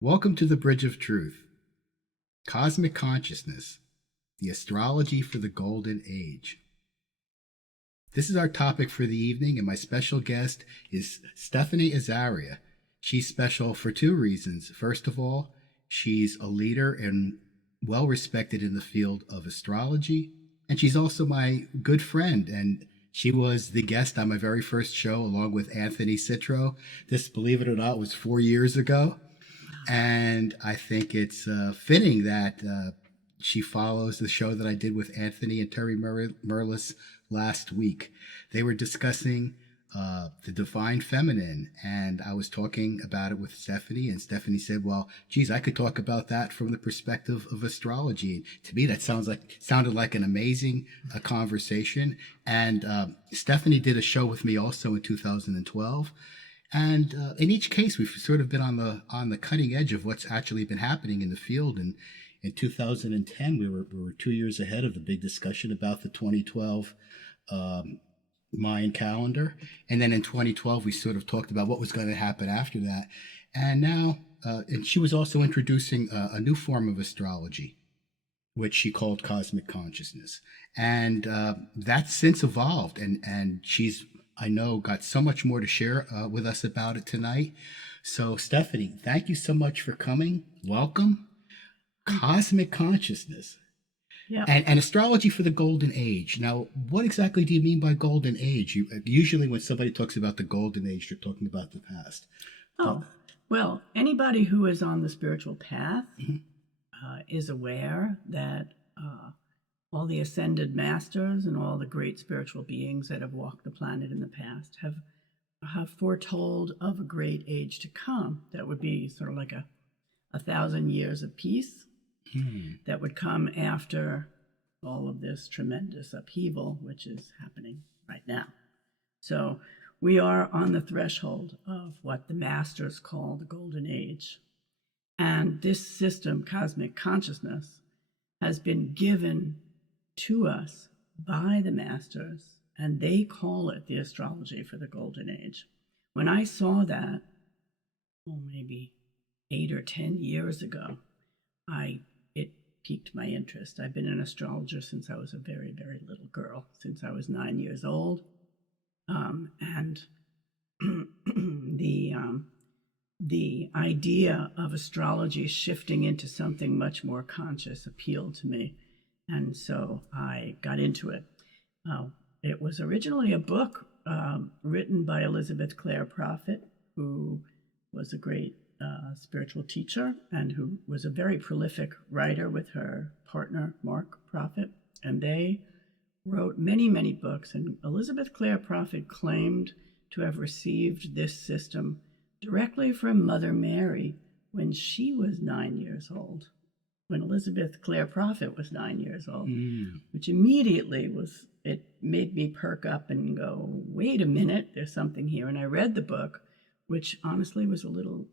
Welcome to the Bridge of Truth, Cosmic Consciousness, the Astrology for the Golden Age. This is our topic for the evening, and my special guest is Stephanie Azaria. She's special for two reasons. First of all, she's a leader and well-respected in the field of astrology, and she's also my good friend, and she was the guest on my very first show along with Anthony Citro. This, believe it or not, was 4 years ago. And I think it's fitting that she follows the show that I did with Anthony and Terry Merlis last week. They were discussing the divine feminine, and I was talking about it with Stephanie, and Stephanie said, well, geez, I could talk about that from the perspective of astrology. And to me, that sounded like an amazing conversation. And Stephanie did a show with me also in 2012. And in each case, we've sort of been on the cutting edge of what's actually been happening in the field. And in 2010, we were 2 years ahead of the big discussion about the 2012 Mayan calendar. And then in 2012, we sort of talked about what was going to happen after that. And now, and she was also introducing a new form of astrology, which she called cosmic consciousness. And that's since evolved. And she's, I know, got so much more to share with us about it tonight. So, Stephanie, thank you so much for coming. Welcome. Cosmic consciousness. Yeah. And astrology for the golden age. Now, what exactly do you mean by golden age? Usually when somebody talks about the golden age, they're talking about the past. Oh, well, anybody who is on the spiritual path is aware that all the ascended masters and all the great spiritual beings that have walked the planet in the past have foretold of a great age to come that would be sort of like a 1,000 years of peace that would come after all of this tremendous upheaval, which is happening right now. So we are on the threshold of what the masters call the golden age. And this system, cosmic consciousness, has been given to us by the masters, and they call it the astrology for the golden age. When I saw that, maybe 8 or 10 years ago, it piqued my interest. I've been an astrologer since I was a very, very little girl, since I was 9 years old. And the idea of astrology shifting into something much more conscious appealed to me. And so I got into it. It was originally a book written by Elizabeth Clare Prophet, who was a great spiritual teacher and who was a very prolific writer with her partner, Mark Prophet. And they wrote many, many books. And Elizabeth Clare Prophet claimed to have received this system directly from Mother Mary when she was 9 years old. When Elizabeth Clare Prophet was 9 years old, which immediately it made me perk up and go, wait a minute, there's something here. And I read the book, which honestly was a little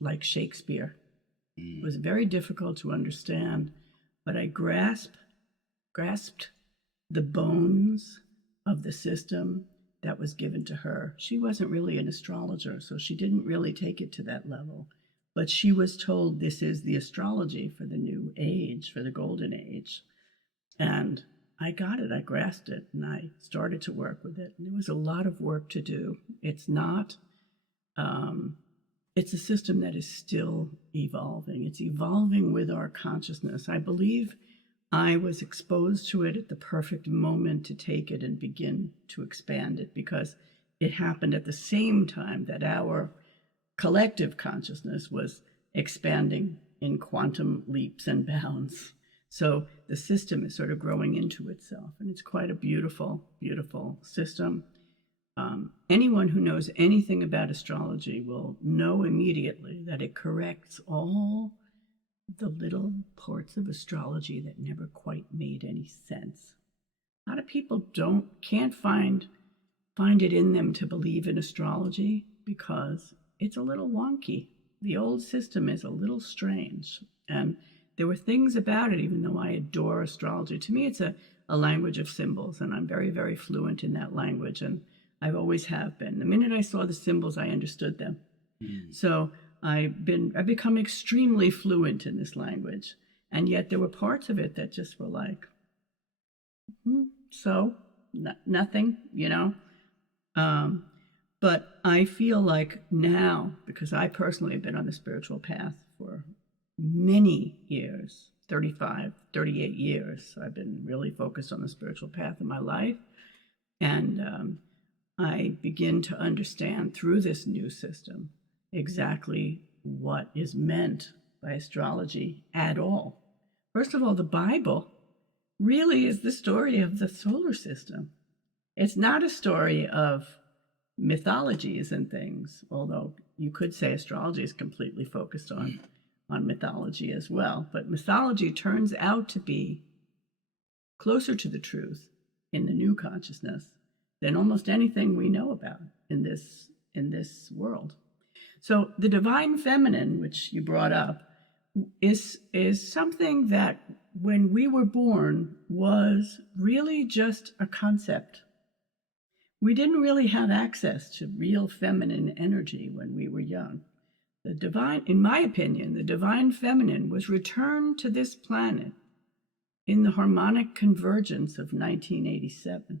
like Shakespeare. It was very difficult to understand, but I grasped the bones of the system that was given to her. She wasn't really an astrologer, so she didn't really take it to that level. But she was told this is the astrology for the new age, for the golden age. And I got it, I grasped it, and I started to work with it. And it was a lot of work to do. It's not, it's a system that is still evolving. It's evolving with our consciousness. I believe I was exposed to it at the perfect moment to take it and begin to expand it, because it happened at the same time that our collective consciousness was expanding in quantum leaps and bounds. So the system is sort of growing into itself, and it's quite a beautiful, beautiful system. Anyone who knows anything about astrology will know immediately that it corrects all the little parts of astrology that never quite made any sense. A lot of people can't find it in them to believe in astrology because it's a little wonky. The old system is a little strange. And there were things about it, even though I adore astrology. To me, it's a language of symbols, and I'm very, very fluent in that language, and I've always have been. The minute I saw the symbols, I understood them. So I've become extremely fluent in this language, and yet there were parts of it that just were like, nothing, But I feel like now, because I personally have been on the spiritual path for many years, 35, 38 years, so I've been really focused on the spiritual path in my life, and I begin to understand through this new system exactly what is meant by astrology at all. First of all, the Bible really is the story of the solar system. It's not a story of mythologies and things, although you could say astrology is completely focused on mythology as well. But mythology turns out to be closer to the truth in the new consciousness than almost anything we know about in this world. So the divine feminine, which you brought up, is something that when we were born was really just a concept. We didn't really have access to real feminine energy when we were young. The divine, in my opinion, the divine feminine was returned to this planet in the harmonic convergence of 1987.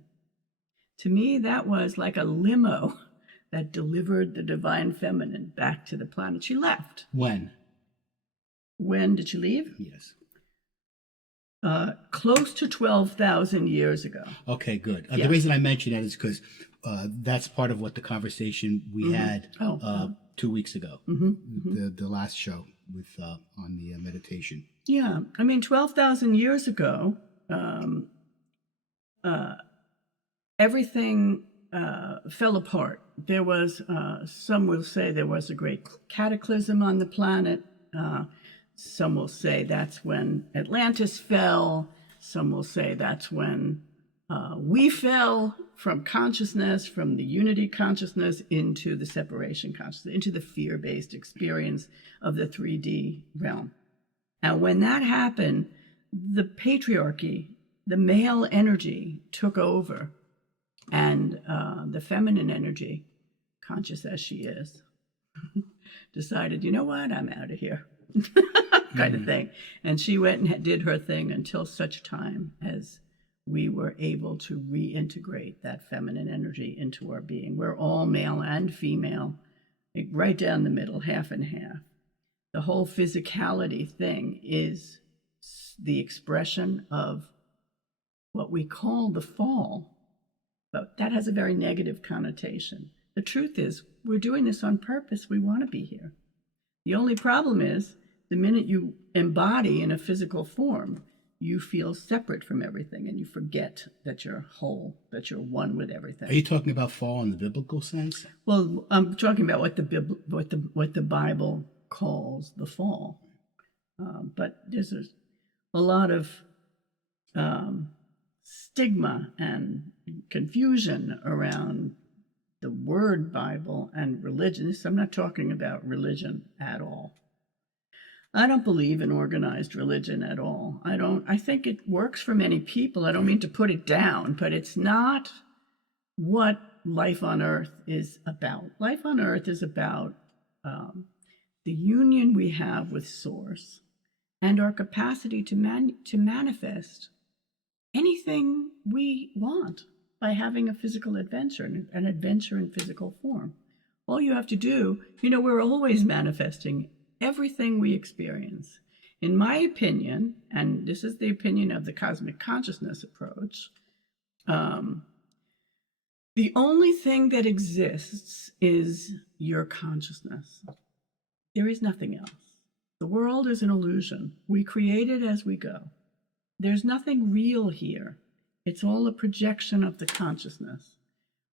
To me, that was like a limo that delivered the divine feminine back to the planet. She left. When? When did she leave? Yes. Close to 12,000 years ago. Okay, good. Yeah. The reason I mention that is because that's part of what the conversation we had 2 weeks ago, the last show with on the meditation. Yeah, I mean, 12,000 years ago, everything fell apart. There was, some will say there was a great cataclysm on the planet. Some will say that's when Atlantis fell. Some will say that's when we fell from consciousness, from the unity consciousness into the separation consciousness, into the fear-based experience of the 3D realm. And when that happened, the patriarchy, the male energy took over, and the feminine energy, conscious as she is, decided, you know what, I'm out of here. Kind of thing. And she went and did her thing until such time as we were able to reintegrate that feminine energy into our being. We're all male and female, like right down the middle, half and half. The whole physicality thing is the expression of what we call the fall, but that has a very negative connotation. The truth is, we're doing this on purpose. We want to be here. The only problem is, the minute you embody in a physical form, you feel separate from everything and you forget that you're whole, that you're one with everything. Are you talking about fall in the biblical sense? Well, I'm talking about what the Bible calls the fall. But there's a lot of stigma and confusion around the word Bible and religion. I'm not talking about religion at all. I don't believe in organized religion at all. I think it works for many people. I don't mean to put it down, but it's not what life on earth is about. Life on earth is about the union we have with Source and our capacity to manifest anything we want by having a physical adventure, an adventure in physical form. All you have to do, we're always manifesting everything we experience. In my opinion, and this is the opinion of the cosmic consciousness approach, the only thing that exists is your consciousness. There is nothing else. The world is an illusion. We create it as we go. There's nothing real here. It's all a projection of the consciousness.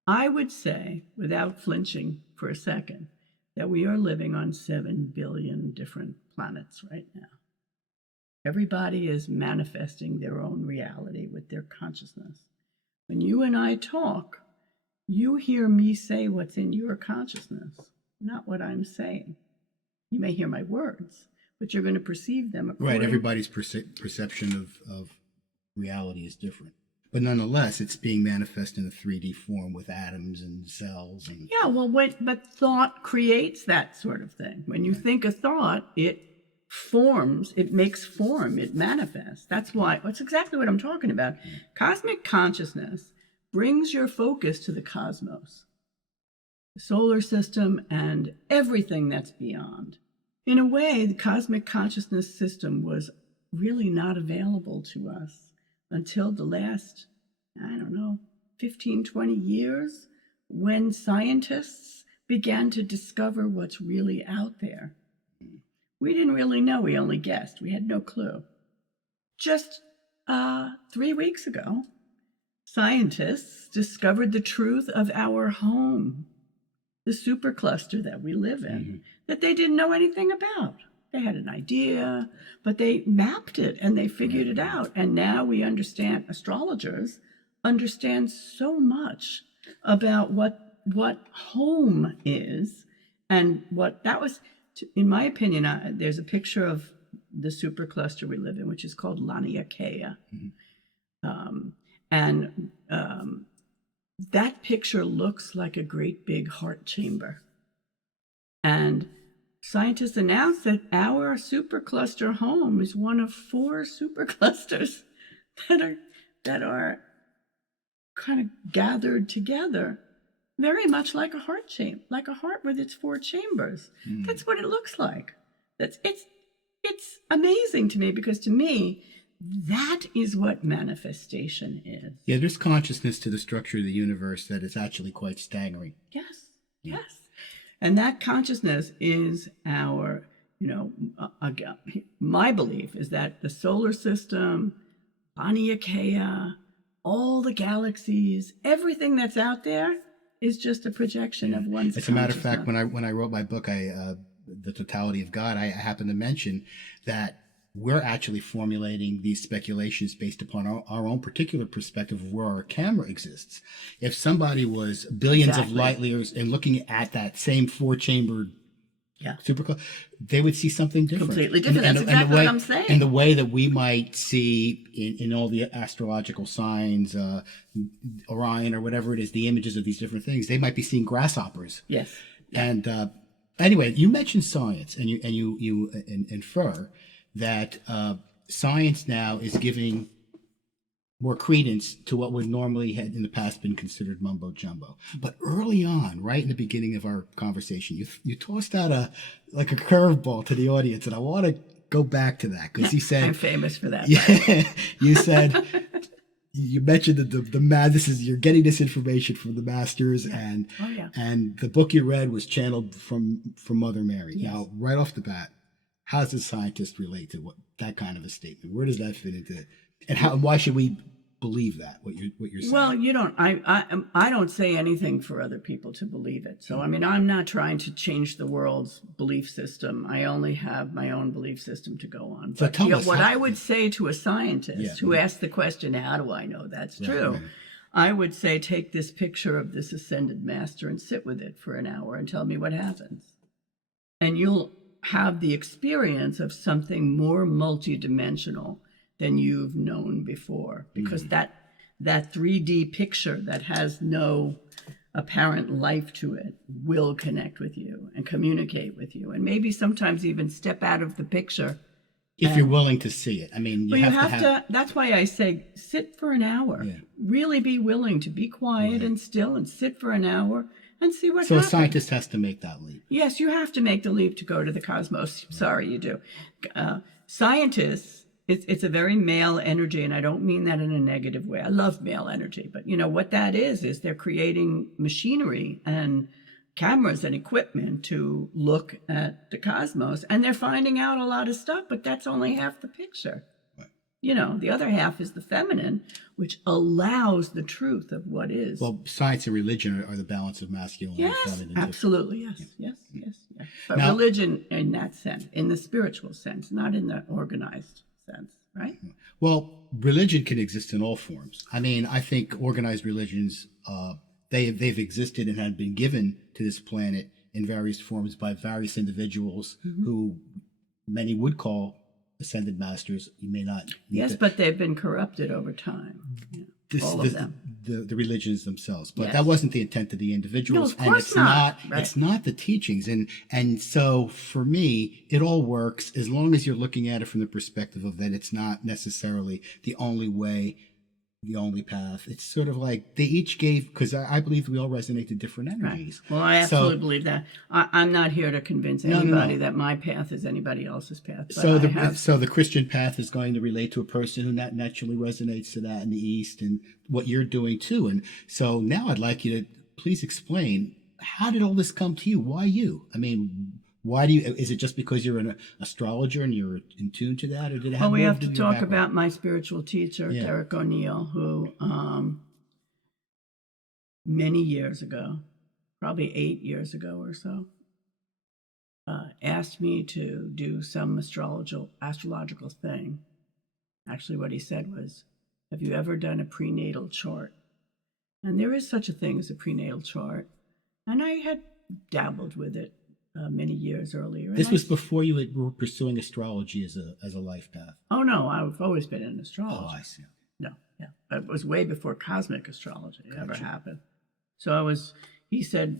I would say, without flinching for a second, that we are living on 7 billion different planets right now. Everybody is manifesting their own reality with their consciousness. When you and I talk, you hear me say what's in your consciousness, not what I'm saying. You may hear my words, but you're going to perceive them according. Right, everybody's perception of reality is different. But nonetheless, it's being manifest in a 3D form with atoms and cells. And yeah, well, but thought creates that sort of thing. When you think a thought, it forms, it makes form, it manifests. That's exactly what I'm talking about. Cosmic consciousness brings your focus to the cosmos, the solar system, and everything that's beyond. In a way, the cosmic consciousness system was really not available to us until the last, 15, 20 years, when scientists began to discover what's really out there. We didn't really know, we only guessed. We had no clue. Just 3 weeks ago, scientists discovered the truth of our home, the supercluster that we live in, that they didn't know anything about. They had an idea, but they mapped it and they figured it out. And now we understand, astrologers understand so much about what home is and what that was. In my opinion, there's a picture of the supercluster we live in, which is called Laniakea. That picture looks like a great big heart chamber. And scientists announced that our supercluster home is one of 4 superclusters that are kind of gathered together, very much like a heart chamber, like a heart with its 4 chambers. That's what it looks like. It's amazing to me, because to me, that is what manifestation is. Yeah, there's consciousness to the structure of the universe that is actually quite staggering. Yes, yes. And that consciousness is our, my belief is that the solar system, Laniakea, all the galaxies, everything that's out there is just a projection of one's consciousness. As a matter of fact, when I wrote my book, The Totality of God, I happened to mention that we're actually formulating these speculations based upon our own particular perspective of where our camera exists. If somebody was billions of light years and looking at that same 4-chambered supercluster, they would see something different. Completely different. That's exactly what I'm saying. And the way that we might see in all the astrological signs, Orion or whatever it is, the images of these different things, they might be seeing grasshoppers. Yes. And anyway, you mentioned science, and you infer that science now is giving more credence to what would normally had in the past been considered mumbo jumbo. But early on, right in the beginning of our conversation, you tossed out a curveball to the audience, and I want to go back to that, because you said I'm famous for that. Yeah, you said you mentioned that you're getting this information from the masters, and the book you read was channeled from Mother Mary. Yes. Now, right off the bat, how does a scientist relate to that kind of a statement? Where does that fit into it? And why should we believe that, what you're saying? Well, you don't. I don't say anything for other people to believe it. So I mean, I'm not trying to change the world's belief system. I only have my own belief system to go on. So but what I would say to a scientist who asks the question, "How do I know that's true?" Right. I would say, take this picture of this ascended master and sit with it for an hour and tell me what happens, and you'll have the experience of something more multidimensional than you've known before, because that 3D picture that has no apparent life to it will connect with you and communicate with you, and maybe sometimes even step out of the picture. If you're willing to see it. I mean, you have to. That's why I say sit for an hour. Yeah. Really be willing to be quiet and still and sit for an hour and see what happens. So a scientist has to make that leap. Yes, you have to make the leap to go to the cosmos. Right. Sorry, you do. Scientists, it's a very male energy, and I don't mean that in a negative way. I love male energy, but what that is they're creating machinery and cameras and equipment to look at the cosmos, and they're finding out a lot of stuff, but that's only half the picture. The other half is the feminine, which allows the truth of what is. Well, science and religion are the balance of masculine and feminine. Absolutely. Yes. But now, religion in that sense, in the spiritual sense, not in the organized sense, right? Well, religion can exist in all forms. I mean, I think organized religions, they've existed and have been given to this planet in various forms by various individuals who many would call ascended masters. You may not need Yes, to, but they've been corrupted over time. Yeah, all of them. the religions themselves, but Yes. that wasn't the intent of the individuals. No, of course not. Right. It's not the teachings. And so for me, it all works as long as you're looking at it from the perspective of that it's not necessarily the only way, the only path. It's sort of like they each gave, because I believe we all resonate to different energies. Right. Well, I absolutely believe that. I'm not here to convince anybody that my path is anybody else's path. But So the Christian path is going to relate to a person who not naturally resonates to that in the East, and what you're doing too. And so now I'd like you to please explain, how did all this come to you? Why you? I mean, why do you? Is it just because you're an astrologer and you're in tune to that, or did it have? Well, we more have to to do with your talk background? about my spiritual teacher, Derek O'Neill, who many years ago, probably 8 years ago or so, asked me to do some astrological thing. Actually, what he said was, have you ever done a prenatal chart? And there is such a thing as a prenatal chart. And I had dabbled with it many years earlier. This was before you were pursuing astrology as a life path. Oh, no, I've always been in astrology. Oh, I see. No, yeah. It was way before cosmic astrology ever happened. So he said,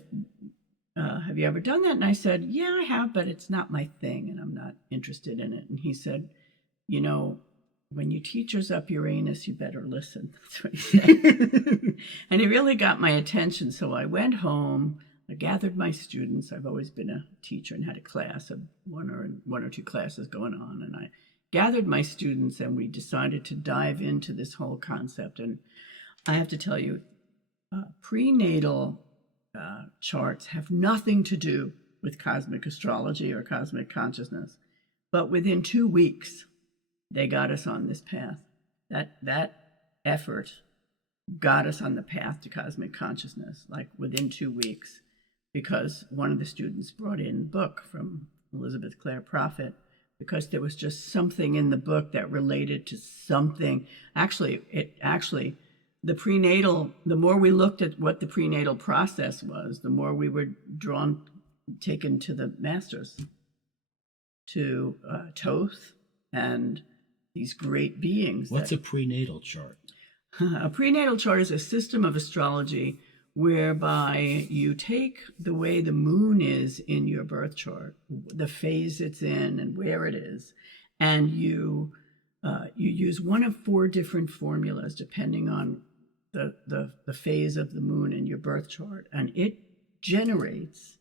have you ever done that? And I said, yeah, I have, but it's not my thing and I'm not interested in it. And he said, you know, when you teachers up Uranus, you better listen. That's what he said. And he really got my attention. So I went home, I gathered my students. I've always been a teacher and had a class of one or two classes going on. And I gathered my students and we decided to dive into this whole concept. And I have to tell you, prenatal charts have nothing to do with cosmic astrology or cosmic consciousness. But within 2 weeks, they got us on this path. That effort got us on the path to cosmic consciousness, like within 2 weeks, because one of the students brought in a book from Elizabeth Clare Prophet, because there was just something in the book that related to something. The prenatal, the more we looked at what the prenatal process was, the more we were taken to the masters, to Thoth and these great beings. What's a prenatal chart? A prenatal chart is a system of astrology whereby you take the way the moon is in your birth chart, the phase it's in and where it is, and you use one of 4 different formulas depending on the phase of the moon in your birth chart, and it generates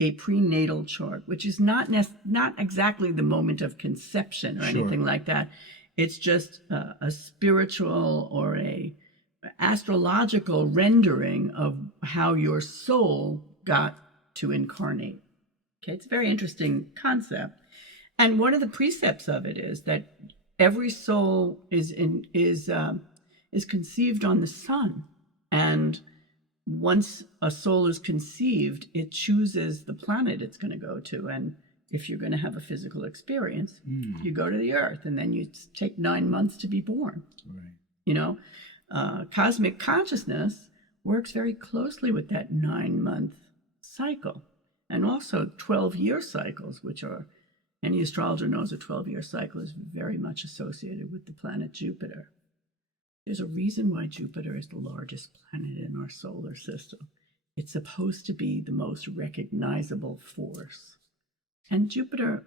a prenatal chart, which is not exactly the moment of conception or anything like that. It's just a spiritual or a astrological rendering of how your soul got to incarnate. Okay, it's a very interesting concept. And one of the precepts of it is that every soul is conceived on the sun. And once a soul is conceived, it chooses the planet it's going to go to. And if you're going to have a physical experience, you go to the earth, and then you take 9 months to be born. Right. You know, cosmic consciousness works very closely with that 9-month cycle, and also 12-year cycles, which are, any astrologer knows a 12-year cycle is very much associated with the planet Jupiter. There's a reason why Jupiter is the largest planet in our solar system. It's supposed to be the most recognizable force. And Jupiter,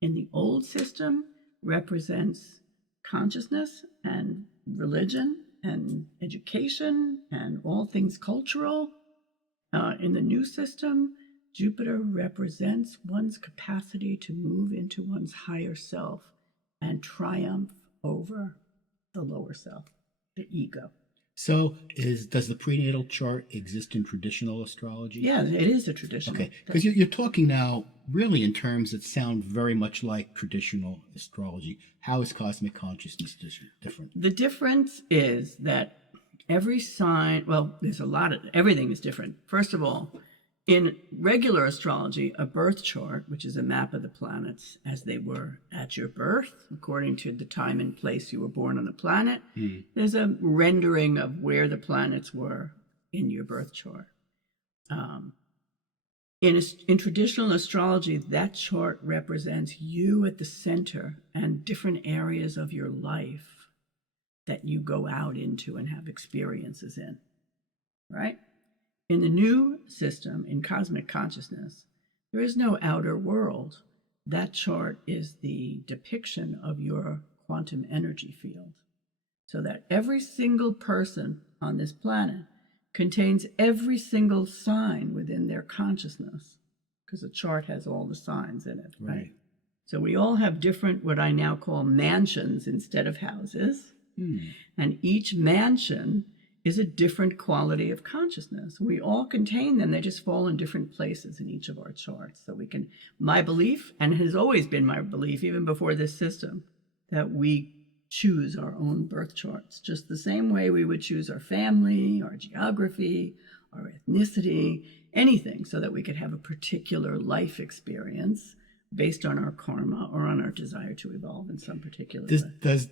in the old system, represents consciousness and religion and education and all things cultural. In the new system, Jupiter represents one's capacity to move into one's higher self and triumph over the lower self, the ego. So does the prenatal chart exist in traditional astrology? Yeah, it is a traditional. Okay, because you're talking now really in terms that sound very much like traditional astrology. How is cosmic consciousness different? The difference is that every sign, well, there's a lot of, everything is different. First of all, In regular astrology, a birth chart, which is a map of the planets as they were at your birth, according to the time and place you were born on the planet, there's a rendering of where the planets were in your birth chart. In traditional astrology, that chart represents you at the center and different areas of your life that you go out into and have experiences in, right? In the new system, in cosmic consciousness, there is no outer world. That chart is the depiction of your quantum energy field. So that every single person on this planet contains every single sign within their consciousness, because the chart has all the signs in it, right? So we all have different, what I now call mansions instead of houses. And each mansion is a different quality of consciousness. We all contain them. They just fall in different places in each of our charts. So we can, my belief, and it has always been my belief, even before this system, that we choose our own birth charts, just the same way we would choose our family, our geography, our ethnicity, anything, so that we could have a particular life experience based on our karma or on our desire to evolve in some particular way. Does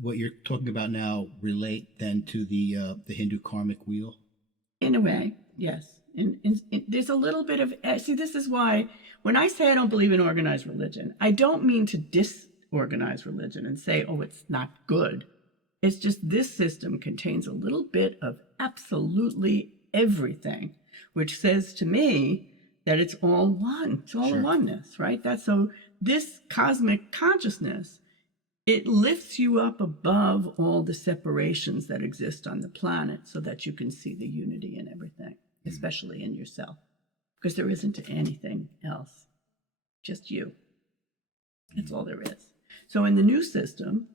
what you're talking about now relate then to the Hindu karmic wheel? In a way, yes. There's a little bit of, see, this is why when I say I don't believe in organized religion, I don't mean to disorganize religion and say, oh, it's not good. It's just this system contains a little bit of absolutely everything, which says to me that it's all one. It's all oneness, right? So this cosmic consciousness, it lifts you up above all the separations that exist on the planet so that you can see the unity in everything, especially in yourself, because there isn't anything else, just you. That's all there is. So in the new system,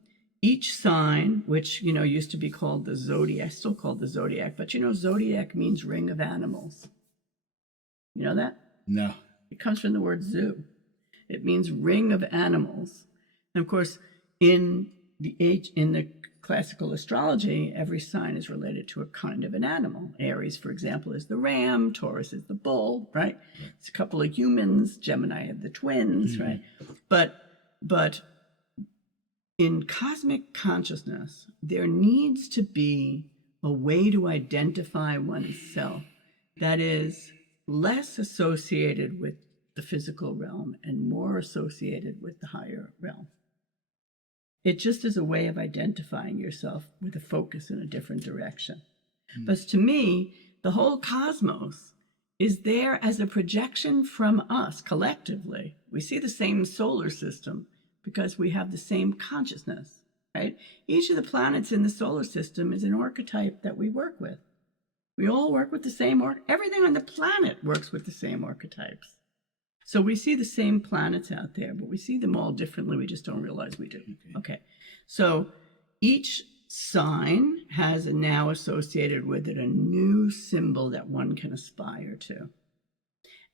each sign, which, used to be called the zodiac, still called the zodiac, but zodiac means ring of animals. You know that? No. It comes from the word zoo. It means ring of animals. And of course, in the classical astrology, every sign is related to a kind of an animal. Aries, for example, is the ram. Taurus is the bull, right? It's a couple of humans. Gemini have the twins, right? But in cosmic consciousness, there needs to be a way to identify oneself that is less associated with the physical realm and more associated with the higher realm. It just is a way of identifying yourself with a focus in a different direction. But to me, the whole cosmos is there as a projection from us collectively. We see the same solar system because we have the same consciousness, right? Each of the planets in the solar system is an archetype that we work with. We all work with the same, everything on the planet works with the same archetypes. So we see the same planets out there, but we see them all differently. We just don't realize we do. Okay. So each sign has now associated with it a new symbol that one can aspire to.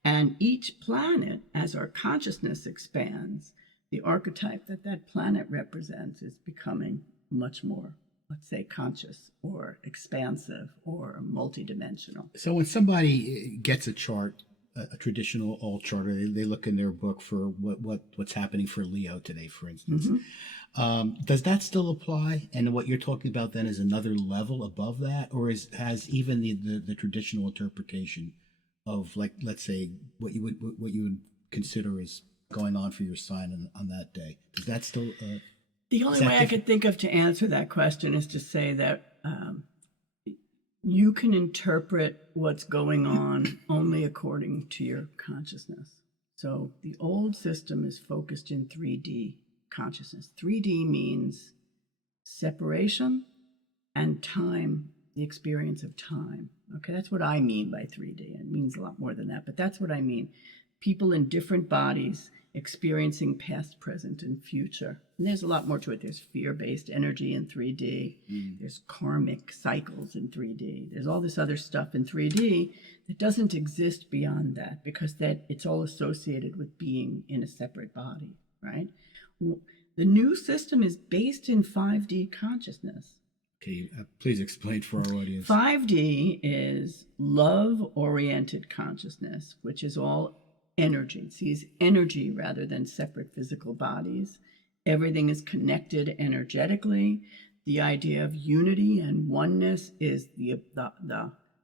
And each planet, as our consciousness expands, the archetype that planet represents is becoming much more, let's say, conscious or expansive or multidimensional. So when somebody gets a chart, a traditional alt chart, or they look in their book for what's happening for Leo today, for instance, does that still apply? And what you're talking about then is another level above that, or has even the traditional interpretation of, like, let's say, what you would consider as going on for your sign on that day, does that still? The only way I could think of to answer that question is to say that you can interpret what's going on only according to your consciousness. So the old system is focused in 3D consciousness. 3D means separation and time, the experience of time. Okay, that's what I mean by 3D. It means a lot more than that, but that's what I mean. People in different bodies experiencing past, present, and future. And there's a lot more to it. There's fear-based energy in 3D. There's karmic cycles in 3D. There's all this other stuff in 3D that doesn't exist beyond that, because it's all associated with being in a separate body, right? The new system is based in 5D consciousness. Okay, please explain for our audience. 5D is love-oriented consciousness, which is all energy. It sees energy rather than separate physical bodies. Everything is connected energetically. The idea of unity and oneness is the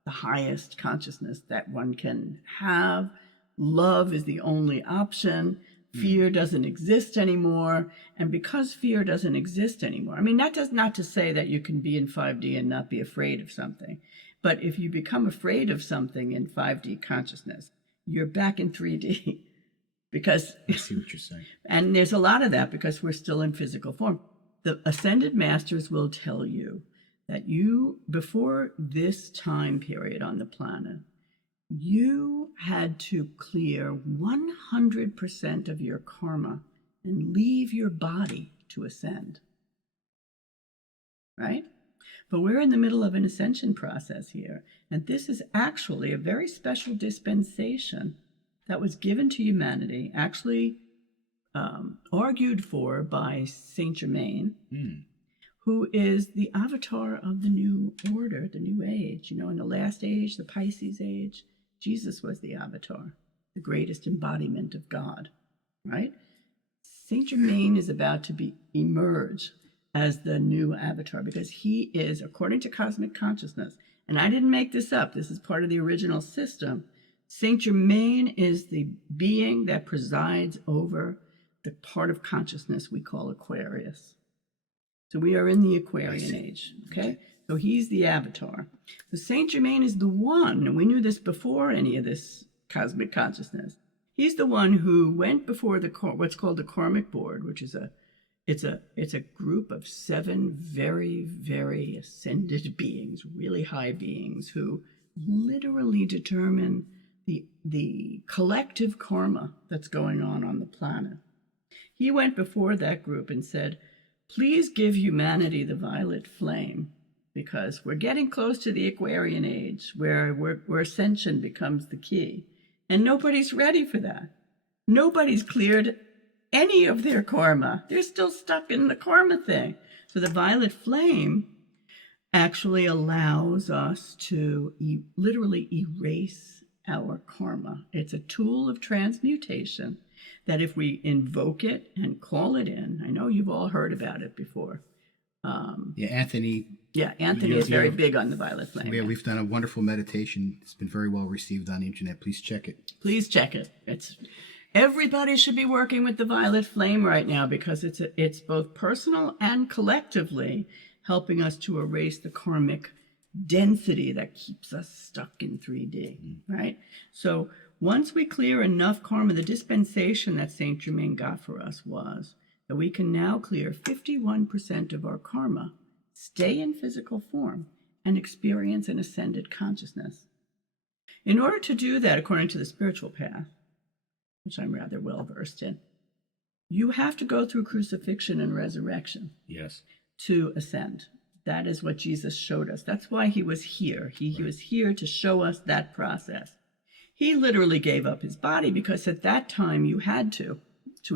highest consciousness that one can have. Love is the only option. Fear doesn't exist anymore. And because fear doesn't exist anymore, I mean, that does not to say that you can be in 5D and not be afraid of something. But if you become afraid of something in 5D consciousness, you're back in 3D. Because I see what you're saying. And there's a lot of that because we're still in physical form. The ascended masters will tell you that you, before this time period on the planet, you had to clear 100% of your karma and leave your body to ascend. Right? But we're in the middle of an ascension process here. And this is actually a very special dispensation that was given to humanity, actually argued for by Saint Germain, who is the avatar of the new order, the new age. You know, in the last age, the Pisces age, Jesus was the avatar, the greatest embodiment of God, right? Saint Germain is about to emerge as the new avatar because he is, according to cosmic consciousness, and I didn't make this up, this is part of the original system, Saint Germain is the being that presides over the part of consciousness we call Aquarius. So we are in the Aquarian age, okay? So he's the avatar. So Saint Germain is the one, and we knew this before any of this cosmic consciousness. He's the one who went before what's called the karmic board, which is it's a group of 7 very, very ascended beings, really high beings, who literally determine the collective karma that's going on the planet. He went before that group and said, please give humanity the violet flame, because we're getting close to the Aquarian age where ascension becomes the key. And nobody's ready for that. Nobody's cleared any of their karma. They're still stuck in the karma thing. So the violet flame actually allows us to literally erase our karma. It's a tool of transmutation that if we invoke it and call it in, I know you've all heard about it before. Anthony. Yeah, Anthony is very big on the violet flame. Yeah, we've done a wonderful meditation. It's been very well received on the internet. Please check it. Please check it. Everybody should be working with the violet flame right now because it's both personal and collectively helping us to erase the karmic density that keeps us stuck in 3D, right? So once we clear enough karma, the dispensation that Saint Germain got for us was that we can now clear 51% of our karma, stay in physical form, and experience an ascended consciousness. In order to do that, according to the spiritual path, which I'm rather well versed in, you have to go through crucifixion and resurrection. Yes. To ascend. That is what Jesus showed us. That's why he was here. He was here to show us that process. He literally gave up his body because at that time you had to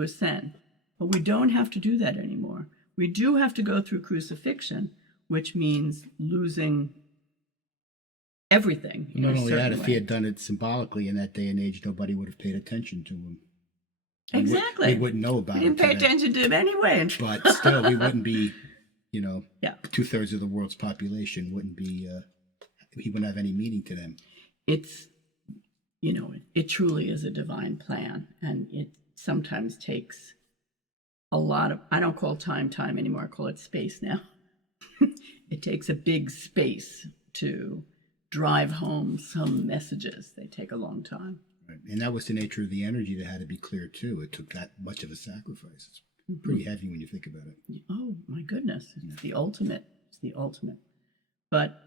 ascend. But we don't have to do that anymore. We do have to go through crucifixion, which means losing everything. Not only that, if he had done it symbolically in that day and age, nobody would have paid attention to him. Exactly. We wouldn't know about it. We didn't pay attention to him anyway. But still, we wouldn't be, 2/3 of the world's population wouldn't be, he wouldn't have any meaning to them. It's, it truly is a divine plan. And it sometimes takes a lot of, I don't call time anymore. I call it space now. It takes a big space to drive home some messages. They take a long time. Right. And that was the nature of the energy that had to be cleared too. It took that much of a sacrifice. It's pretty heavy when you think about it. Oh my goodness. It's the ultimate. It's the ultimate. But,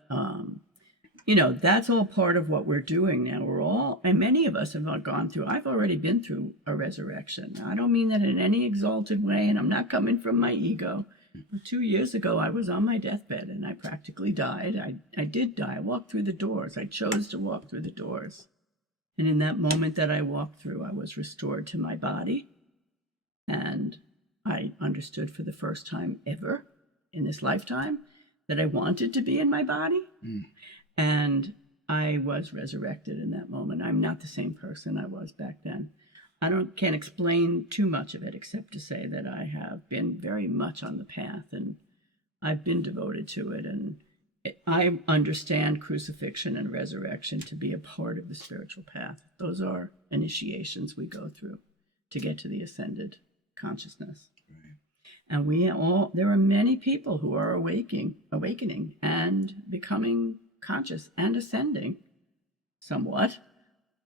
that's all part of what we're doing now. And many of us have gone through, I've already been through a resurrection. I don't mean that in any exalted way, and I'm not coming from my ego. 2 years ago, I was on my deathbed and I practically died. I did die. I walked through the doors. I chose to walk through the doors. And in that moment that I walked through, I was restored to my body. And I understood for the first time ever in this lifetime that I wanted to be in my body. Mm. And I was resurrected in that moment. I'm not the same person I was back then. Can't explain too much of it except to say that I have been very much on the path and I've been devoted to it. And I understand crucifixion and resurrection to be a part of the spiritual path. Those are initiations we go through to get to the ascended consciousness. Right. And there are many people who are awakening and becoming conscious and ascending somewhat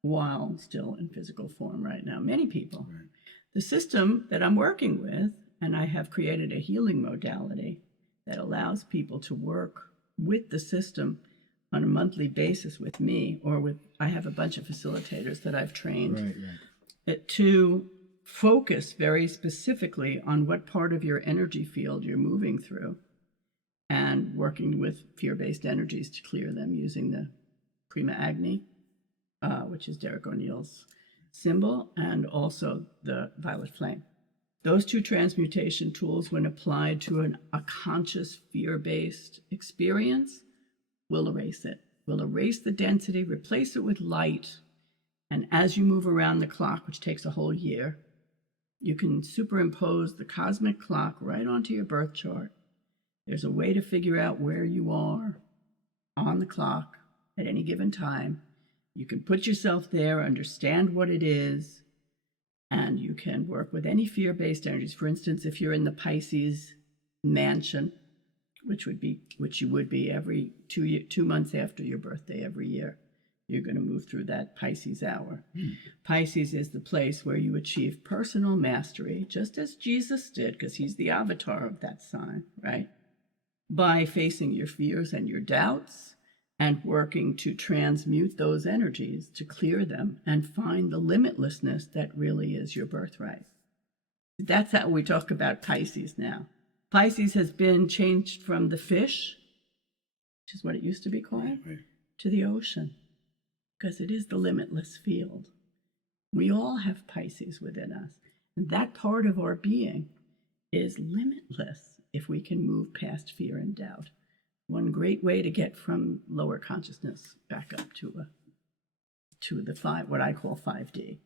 while still in physical form right now. Many people. Right. The system that I'm working with, and I have created a healing modality that allows people to work with the system on a monthly basis with me, I have a bunch of facilitators that I've trained to focus very specifically on what part of your energy field you're moving through and working with fear-based energies to clear them using the Prima Agni, which is Derek O'Neill's symbol, and also the violet flame. Those two transmutation tools, when applied to a conscious fear-based experience, will erase it. Will erase the density, replace it with light, and as you move around the clock, which takes a whole year, you can superimpose the cosmic clock right onto your birth chart. There's a way to figure out where you are on the clock at any given time. You can put yourself there, understand what it is, and you can work with any fear-based energies. For instance, if you're in the Pisces mansion, which you would be every 2 months after your birthday every year, you're going to move through that Pisces hour. Pisces is the place where you achieve personal mastery, just as Jesus did, because he's the avatar of that sign, right? By facing your fears and your doubts and working to transmute those energies, to clear them and find the limitlessness that really is your birthright. That's how we talk about Pisces now. Pisces has been changed from the fish, which is what it used to be called, to the ocean, because it is the limitless field. We all have Pisces within us, and that part of our being is limitless if we can move past fear and doubt. One great way to get from lower consciousness back up to what I call 5D.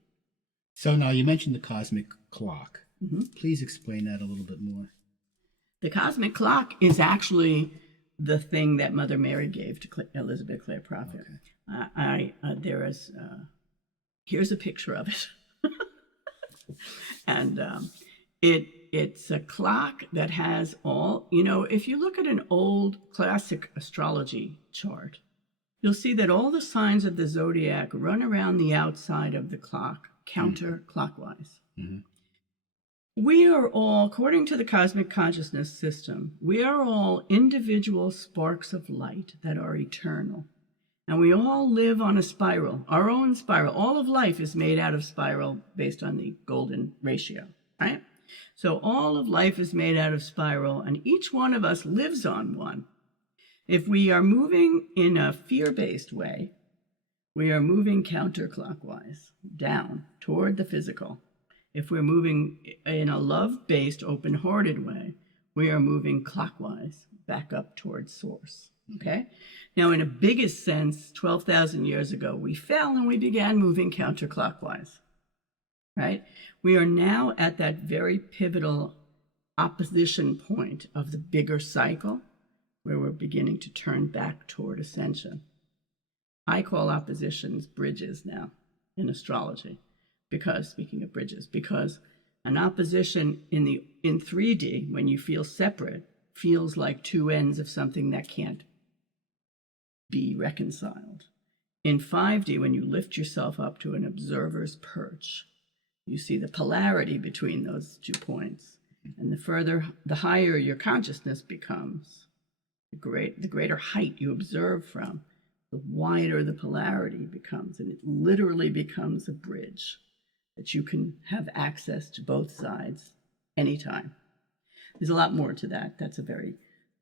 So now you mentioned the cosmic clock. Mm-hmm. Please explain that a little bit more. The cosmic clock is actually the thing that Mother Mary gave to Elizabeth Clare Prophet. Okay. Here's a picture of it. And it's a clock that has all, if you look at an old classic astrology chart, you'll see that all the signs of the zodiac run around the outside of the clock, counterclockwise. Mm-hmm. We are all, according to the cosmic consciousness system, we are all individual sparks of light that are eternal. And we all live on a spiral, our own spiral. All of life is made out of spiral based on the golden ratio, right? So all of life is made out of spiral, and each one of us lives on one. If we are moving in a fear-based way, we are moving counterclockwise, down toward the physical. If we're moving in a love-based, open-hearted way, we are moving clockwise, back up towards source, okay? Now, in a biggest sense, 12,000 years ago, we fell and we began moving counterclockwise, right? We are now at that very pivotal opposition point of the bigger cycle where we're beginning to turn back toward ascension. I call oppositions bridges now in astrology. Because, speaking of bridges, because an opposition in 3D, when you feel separate, feels like two ends of something that can't be reconciled. In 5D, when you lift yourself up to an observer's perch, you see the polarity between those 2 points. And the higher your consciousness becomes, the greater height you observe from, the wider the polarity becomes, and it literally becomes a bridge that you can have access to both sides anytime. There's a lot more to that. That's a very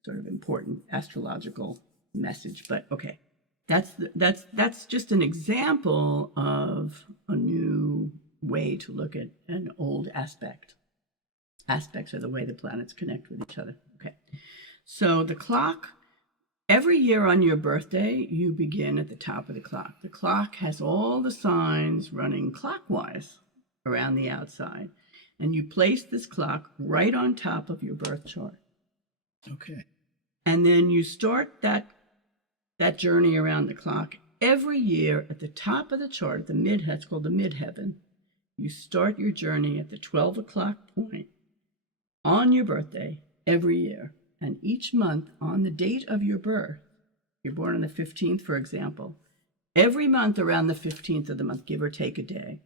sort of important astrological message. But okay, that's just an example of a new way to look at an old aspect. Aspects are the way the planets connect with each other. Okay, so the clock Every year on your birthday, you begin at the top of the clock. The clock has all the signs running clockwise around the outside. And you place this clock right on top of your birth chart. Okay. And then you start that journey around the clock every year at the top of the chart, at the it's called the midheaven. You start your journey at the 12 o'clock point on your birthday every year. And each month, on the date of your birth, you're born on the 15th, for example, every month around the 15th of the month, give or take a day,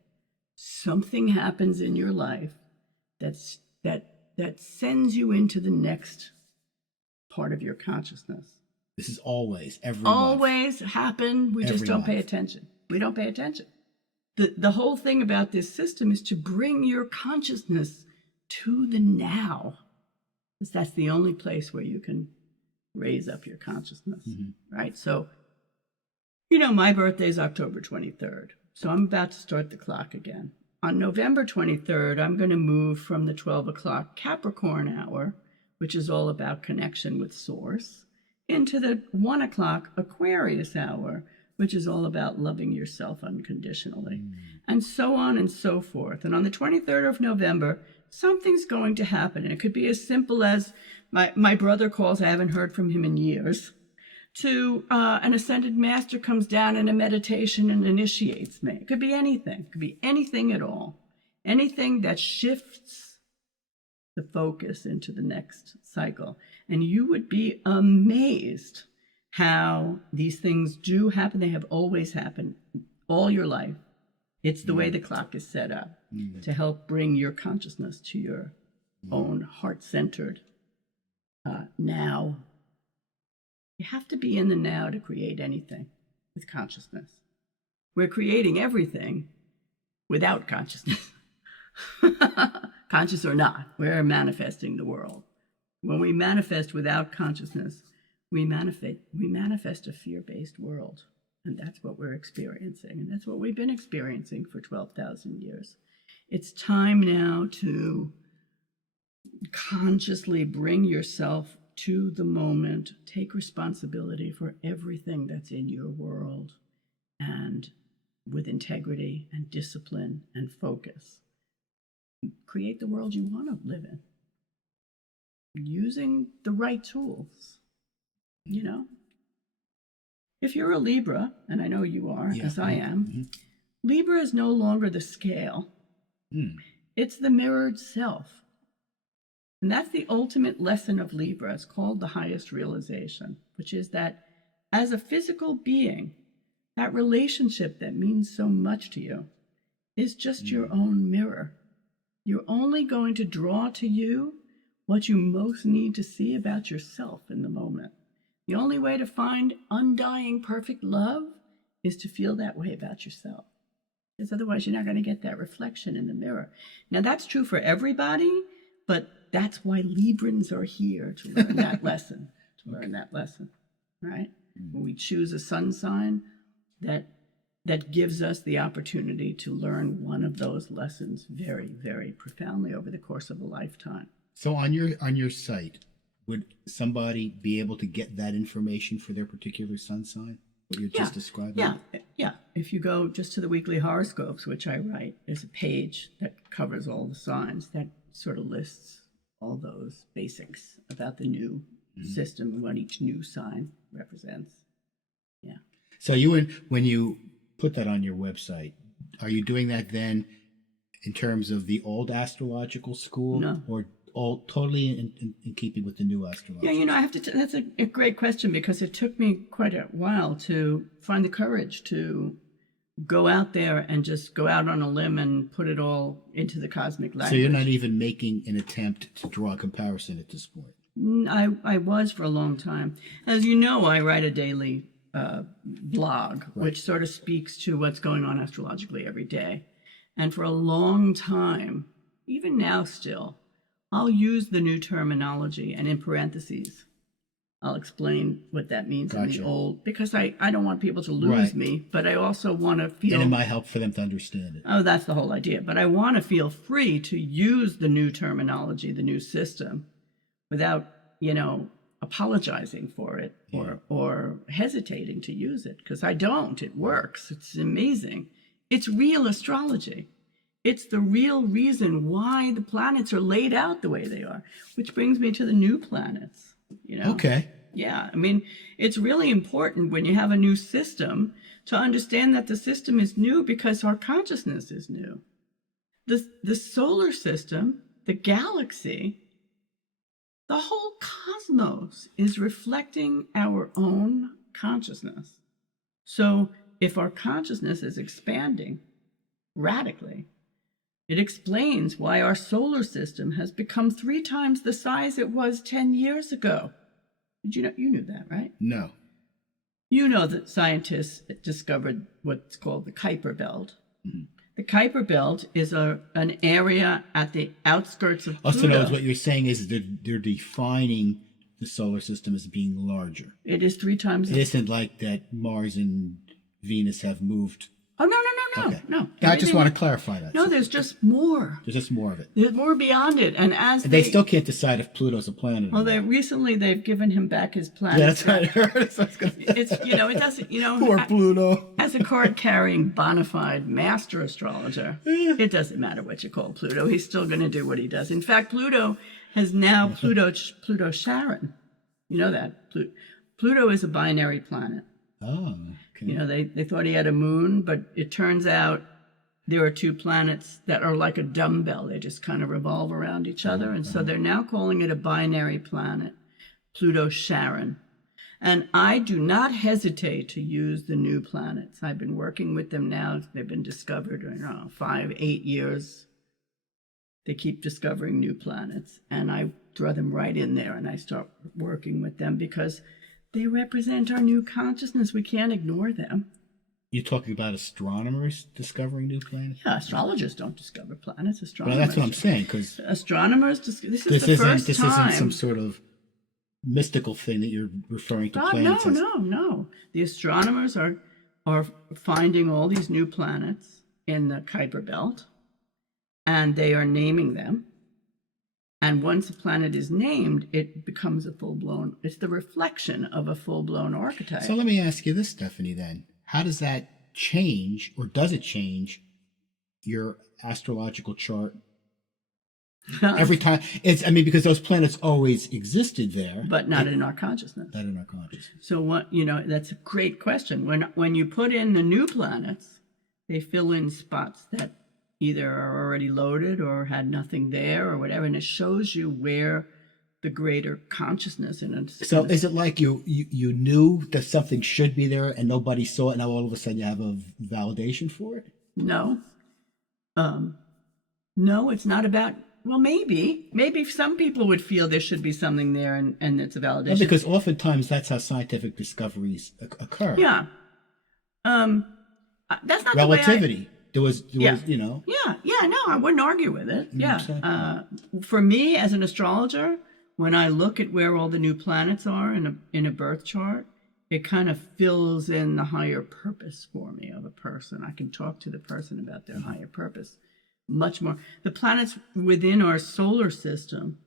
something happens in your life that sends you into the next part of your consciousness. This is always, every always month. Happen. We just don't pay attention. We don't pay attention. The whole thing about this system is to bring your consciousness to the now. Because that's the only place where you can raise up your consciousness, right? So, my birthday is October 23rd. So I'm about to start the clock again. On November 23rd, I'm going to move from the 12 o'clock Capricorn hour, which is all about connection with Source, into the 1 o'clock Aquarius hour, which is all about loving yourself unconditionally, and so on and so forth. And on the 23rd of November, something's going to happen. And it could be as simple as my brother calls, I haven't heard from him in years, to an ascended master comes down in a meditation and initiates me. It could be anything. It could be anything at all. Anything that shifts the focus into the next cycle. And you would be amazed how these things do happen. They have always happened all your life. It's the way the clock is set up to help bring your consciousness to your own heart-centered now. You have to be in the now to create anything with consciousness. We're creating everything without consciousness. Conscious or not, we're manifesting the world. When we manifest without consciousness, we manifest a fear-based world. And that's what we're experiencing. And that's what we've been experiencing for 12,000 years. It's time now to consciously bring yourself to the moment, take responsibility for everything that's in your world, and with integrity and discipline and focus, create the world you want to live in, using the right tools, If you're a Libra, and I know you are, as I am, Libra is no longer the scale. It's the mirrored self. And that's the ultimate lesson of Libra. It's called the highest realization, which is that as a physical being, that relationship that means so much to you is just your own mirror. You're only going to draw to you what you most need to see about yourself in the moment. The only way to find undying, perfect love is to feel that way about yourself. Because otherwise you're not going to get that reflection in the mirror. Now that's true for everybody, but that's why Librans are here, to learn that lesson, right? When we choose a sun sign, that gives us the opportunity to learn one of those lessons very, very profoundly over the course of a lifetime. So on your site, would somebody be able to get that information for their particular sun sign? What you're just describing? Yeah. If you go just to the weekly horoscopes, which I write, there's a page that covers all the signs that sort of lists all those basics about the new system and what each new sign represents. Yeah. So when you put that on your website, are you doing that then in terms of the old astrological school? No. Or all totally in keeping with the new astrology? Yeah, I have to. That's a great question, because it took me quite a while to find the courage to go out there and just go out on a limb and put it all into the cosmic language. So you're not even making an attempt to draw a comparison at this point? I was for a long time. As you know, I write a daily blog, which sort of speaks to what's going on astrologically every day. And for a long time, even now still, I'll use the new terminology, and in parentheses, I'll explain what that means in the old, because I don't want people to lose me, but I also want to feel... And it might help for them to understand it. Oh, that's the whole idea. But I want to feel free to use the new terminology, the new system, without, apologizing for it or hesitating to use it, because I don't. It works. It's amazing. It's real astrology. It's the real reason why the planets are laid out the way they are, which brings me to the new planets. Okay. Yeah, I mean, it's really important when you have a new system to understand that the system is new because our consciousness is new. The solar system, the galaxy, the whole cosmos is reflecting our own consciousness. So if our consciousness is expanding radically, it explains why our solar system has become 3 times the size it was 10 years ago. Did you know? You knew that, right? No. You know that scientists discovered what's called the Kuiper Belt. Mm-hmm. The Kuiper Belt is an area at the outskirts of Pluto. So in other words, what you're saying is they're defining the solar system as being larger. It is 3 times. It isn't like that Mars and Venus have moved. Oh, no. Okay. No. I just want to clarify that. No, there's just more. There's just more of it. There's more beyond it. And they still can't decide if Pluto's a planet. Well, they've given him back his planet. Yeah, that's what I heard. So it's, it doesn't, poor Pluto. As a card-carrying bona fide master astrologer, it doesn't matter what you call Pluto. He's still going to do what he does. In fact, Pluto has now Pluto Charon. You know that. Pluto is a binary planet. Oh, okay. They thought he had a moon, but it turns out there are 2 planets that are like a dumbbell. They just kind of revolve around each other. And so they're now calling it a binary planet, Pluto Charon. And I do not hesitate to use the new planets. I've been working with them now. They've been discovered in 5, 8 years. They keep discovering new planets. And I throw them right in there and I start working with them because they represent our new consciousness. We can't ignore them. You're talking about astronomers discovering new planets? Yeah, astrologers don't discover planets. Astronomers. Well, that's what I'm saying, because astronomers. This is the first this time. isn't some sort of mystical thing that you're referring to planets. No. The astronomers are finding all these new planets in the Kuiper Belt, and they are naming them. And once a planet is named, it becomes it's the reflection of a full-blown archetype. So let me ask you this, Stephanie, then. How does that change, or does it change, your astrological chart every time? Because those planets always existed there. But not in our consciousness. Not in our consciousness. So that's a great question. When you put in the new planets, they fill in spots that either are already loaded or had nothing there or whatever, and it shows you where the greater consciousness So is it like you knew that something should be there and nobody saw it, now all of a sudden you have a validation for it? No. No, it's not about, well, maybe some people would feel there should be something there and it's a validation. Well, because oftentimes that's how scientific discoveries occur. Yeah. That's not relativity. There was, Yeah, no, I wouldn't argue with it. Yeah. For me, as an astrologer, when I look at where all the new planets are in a birth chart, it kind of fills in the higher purpose for me of a person. I can talk to the person about their higher purpose much more. The planets within our solar system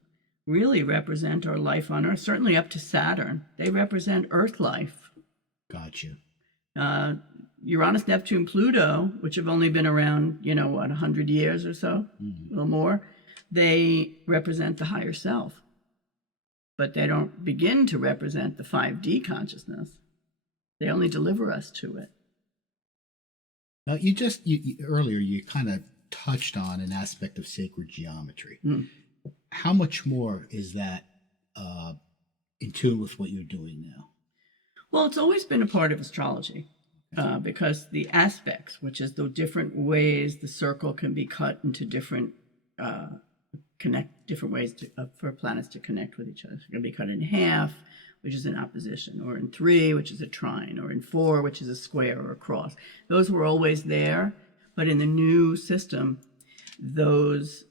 really represent our life on Earth, certainly up to Saturn. They represent Earth life. Gotcha. Uranus, Neptune, Pluto, which have only been around, 100 years or so, a little more, they represent the higher self. But they don't begin to represent the 5D consciousness. They only deliver us to it. Now, earlier you kind of touched on an aspect of sacred geometry. How much more is that in tune with what you're doing now? Well, it's always been a part of astrology. Because the aspects, which is the different ways the circle can be cut into different ways for planets to connect with each other. It can be cut in half, which is an opposition, or in 3, which is a trine, or in 4, which is a square or a cross. Those were always there, but in the new system, those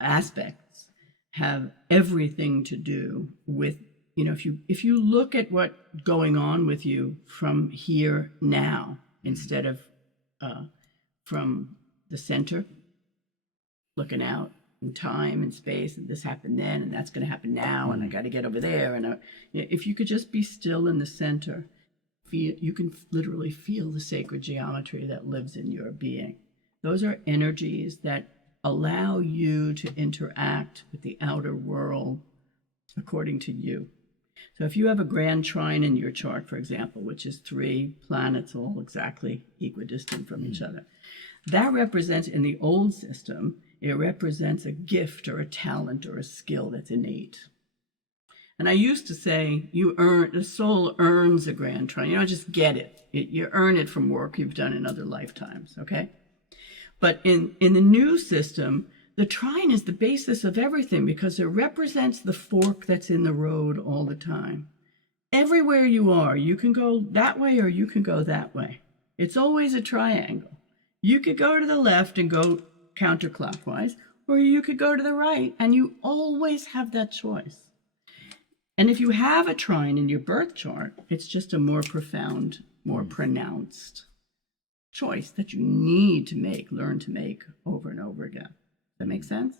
aspects have everything to do with, if you look at what's going on with you from here now, instead of from the center, looking out in time and space, and this happened then, and that's going to happen now, and I got to get over there. And if you could just be still in the center, you can literally feel the sacred geometry that lives in your being. Those are energies that allow you to interact with the outer world according to you. So if you have a grand trine in your chart, for example, which is 3 planets all exactly equidistant from each other, that represents, in the old system, it represents a gift or a talent or a skill that's innate. And I used to say, the soul earns a grand trine. You don't just get it. You earn it from work you've done in other lifetimes, okay? But in the new system, the trine is the basis of everything because it represents the fork that's in the road all the time. Everywhere you are, you can go that way or you can go that way. It's always a triangle. You could go to the left and go counterclockwise, or you could go to the right, and you always have that choice. And if you have a trine in your birth chart, it's just a more profound, more pronounced choice that you need to learn to make over and over again. Does that make sense?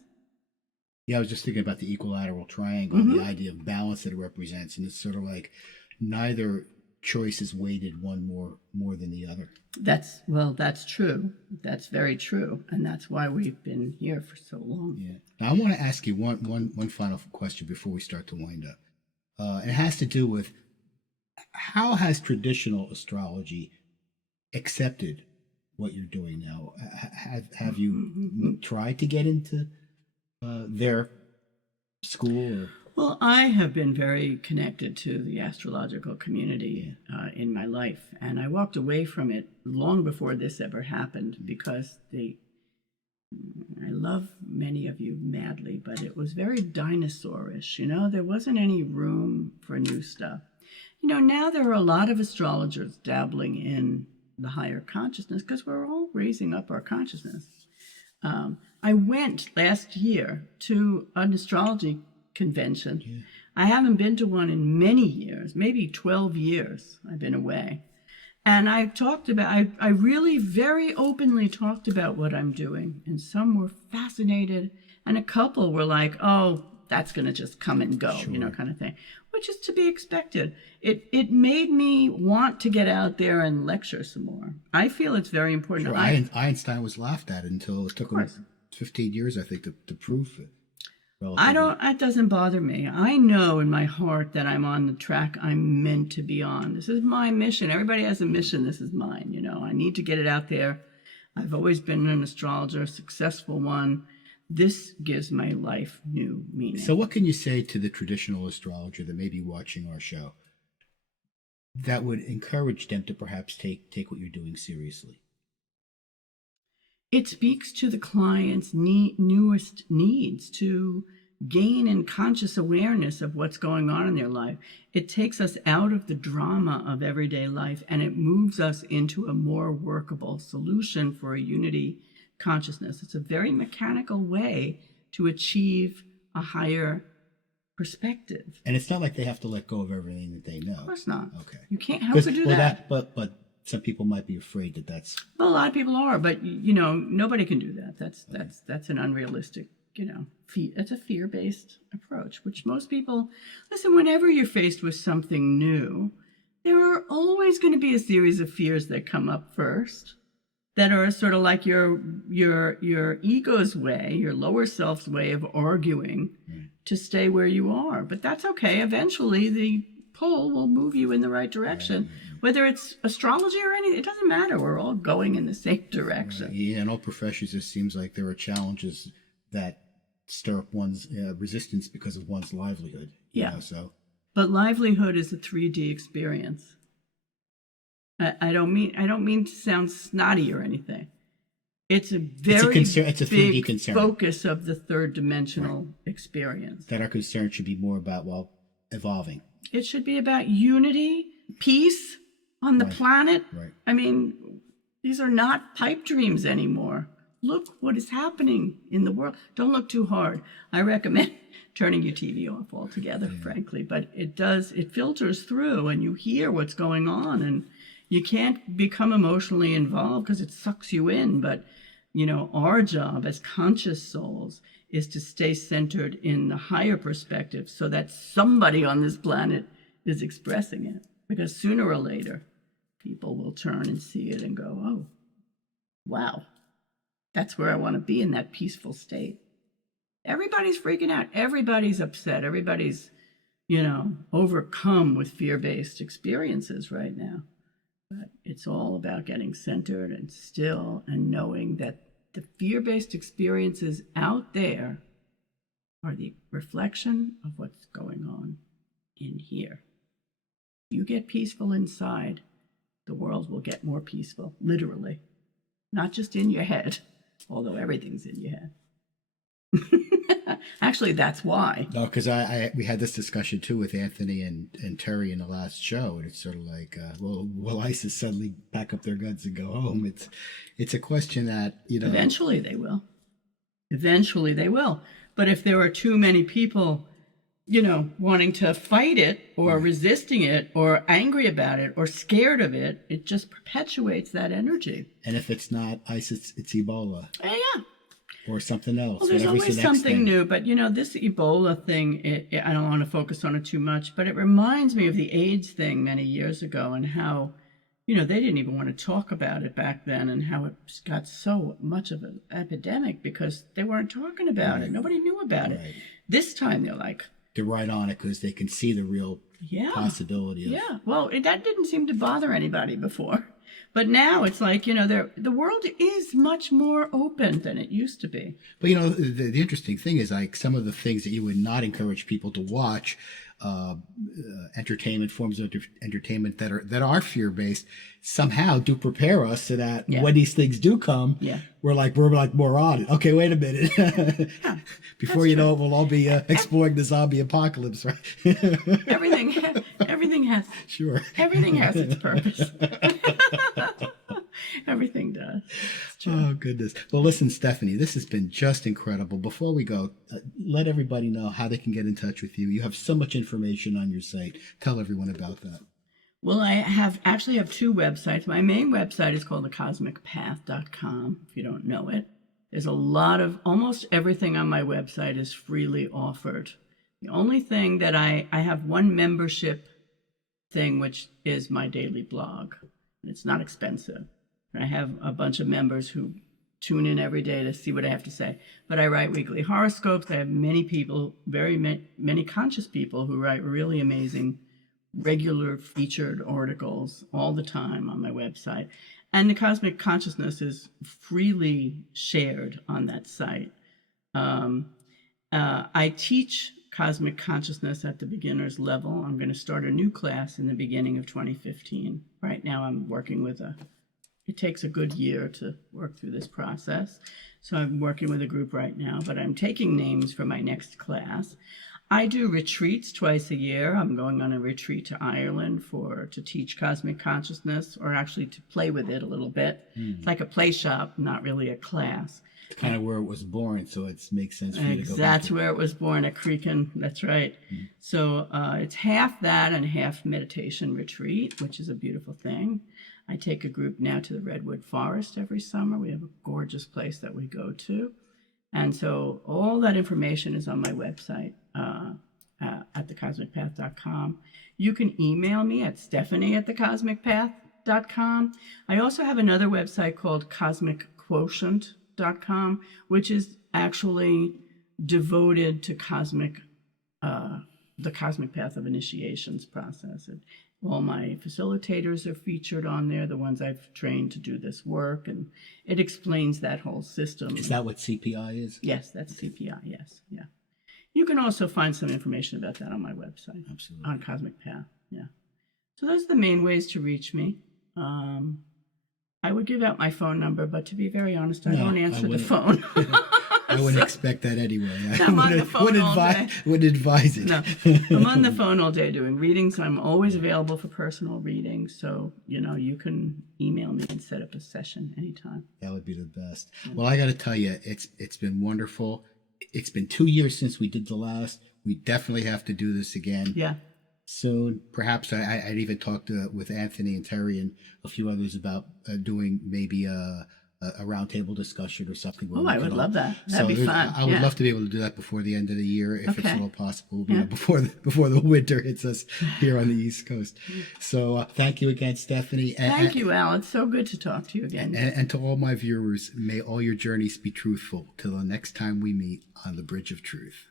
Yeah, I was just thinking about the equilateral triangle, the idea of balance that it represents, and it's sort of like neither choice is weighted one more than the other. That's true. That's very true, and that's why we've been here for so long. Yeah. Now I want to ask you one final question before we start to wind up. It has to do with how has traditional astrology accepted what you're doing now? Have you tried to get into their school? Or? Well, I have been very connected to the astrological community in my life, and I walked away from it long before this ever happened because I love many of you madly, but it was very dinosaurish. There wasn't any room for new stuff. Now there are a lot of astrologers dabbling in the higher consciousness because we're all raising up our consciousness. I went last year to an astrology convention. Yeah. I haven't been to one in many years, maybe 12 years I've been away. And I really very openly talked about what I'm doing. And some were fascinated. And a couple were like, oh, that's going to just come and go, sure. Kind of thing, which is to be expected. It made me want to get out there and lecture some more. I feel it's very important. Sure. Einstein was laughed at until it took him 15 years, I think, to prove it. It doesn't bother me. I know in my heart that I'm on the track I'm meant to be on. This is my mission. Everybody has a mission. This is mine. I need to get it out there. I've always been an astrologer, a successful one. This gives my life new meaning. So what can you say to the traditional astrologer that may be watching our show that would encourage them to perhaps take what you're doing seriously? It speaks to the client's newest needs to gain in conscious awareness of what's going on in their life. It takes us out of the drama of everyday life, and it moves us into a more workable solution for a unity consciousness. It's a very mechanical way to achieve a higher perspective. And it's not like they have to let go of everything that they know. Of course not. Okay. You can't. How could do that? But some people might be afraid that that's. Well, a lot of people are, but nobody can do that. That's an unrealistic, that's a fear-based approach, which most people listen. Whenever you're faced with something new, there are always going to be a series of fears that come up first, that are sort of like your ego's way, your lower self's way of arguing to stay where you are. But that's okay. Eventually, the pull will move you in the right direction. Right. Whether it's astrology or anything, it doesn't matter. We're all going in the same direction. Right. Yeah, in all professions, it seems like there are challenges that stir up one's resistance because of one's livelihood. But livelihood is a 3D experience. I don't mean to sound snotty or anything. It's a very it's a 3D concern. Focus of the third dimensional experience. That our concern should be more about evolving. It should be about unity, peace on the planet. Right. I mean, these are not pipe dreams anymore. Look what is happening in the world. Don't look too hard. I recommend turning your TV off altogether, frankly. But it filters through and you hear what's going on. And you can't become emotionally involved because it sucks you in. But our job as conscious souls is to stay centered in the higher perspective so that somebody on this planet is expressing it. Because sooner or later, people will turn and see it and go, oh, wow, that's where I want to be, in that peaceful state. Everybody's freaking out. Everybody's upset. Everybody's, overcome with fear-based experiences right now. But it's all about getting centered and still and knowing that the fear-based experiences out there are the reflection of what's going on in here. You get peaceful inside, the world will get more peaceful, literally. Not just in your head, although everything's in your head. Actually, that's why. No, because we had this discussion too with Anthony and Terry in the last show, and it's sort of like, will ISIS suddenly pack up their guns and go home? It's a question that, Eventually they will. Eventually they will. But if there are too many people, wanting to fight it or resisting it or angry about it or scared of it, it just perpetuates that energy. And if it's not ISIS, it's Ebola. Yeah. Or something else. Well, there's always something new. But, this Ebola thing, I don't want to focus on it too much, but it reminds me of the AIDS thing many years ago and how, they didn't even want to talk about it back then, and how it got so much of an epidemic because they weren't talking about it. Nobody knew about it. This time they're like... They're right on it because they can see the real possibility of... Yeah, well, that didn't seem to bother anybody before. But now it's like, the world is much more open than it used to be. But, the interesting thing is, like, some of the things that you would not encourage people to watch, forms of entertainment that are fear-based, somehow do prepare us so that when these things do come, we're like more on it. Okay, wait a minute. Before you know it, we'll all be exploring the zombie apocalypse, right? Everything has everything has its purpose. Everything does. Oh, goodness. Well, listen, Stephanie, this has been just incredible. Before we go, let everybody know how they can get in touch with you. You have so much information on your site. Tell everyone about that. Well, I actually have two websites. My main website is called thecosmicpath.com, if you don't know it. There's almost everything on my website is freely offered. The only thing that I have one membership thing, which is my daily blog. It's not expensive. I have a bunch of members who tune in every day to see what I have to say. But I write weekly horoscopes. I have many people, many conscious people who write really amazing, regular featured articles all the time on my website. And the cosmic consciousness is freely shared on that site. I teach cosmic consciousness at the beginner's level. I'm going to start a new class in the beginning of 2015. Right now I'm working with it takes a good year to work through this process. So I'm working with a group right now, but I'm taking names for my next class. I do retreats twice a year. I'm going on a retreat to Ireland to teach cosmic consciousness, or actually to play with it a little bit. It's like a play shop, not really a class. It's kind of where it was born, so it makes sense for you to go back. That's where it was born, at Creakin. That's right. So it's half that and half meditation retreat, which is a beautiful thing. I take a group now to the Redwood Forest every summer. We have a gorgeous place that we go to. And so all that information is on my website at thecosmicpath.com. You can email me at stephanie@thecosmicpath.com. I also have another website called cosmicquotient.com, which is actually devoted to the cosmic path of initiations process. All my facilitators are featured on there, the ones I've trained to do this work, and it explains that whole system. Is that what CPI is? Yes, that's CPI, yes, yeah. You can also find some information about that on my website. Absolutely. On Cosmic Path, yeah. So those are the main ways to reach me. I would give out my phone number, but to be very honest, I don't answer the phone. I wouldn't expect that anyway. I'm on the phone all day. Wouldn't advise it. No, I'm on the phone all day doing readings. I'm always available for personal readings. So, you can email me and set up a session anytime. That would be the best. Well, I got to tell you, it's been wonderful. It's been 2 years since we did the last. We definitely have to do this again. Yeah. Soon. Perhaps I'd even talked with Anthony and Terry and a few others about doing maybe a a roundtable discussion or something. Where Oh, we I could would all- love that. That'd be fun. I would Yeah. love to be able to do that before the end of the year, if it's Okay. at all possible. Yeah. Before the winter hits us here on the East Coast. So thank you again, Stephanie. Thank you, Al. It's so good to talk to you again. And to all my viewers, may all your journeys be truthful till the next time we meet on the Bridge of Truth.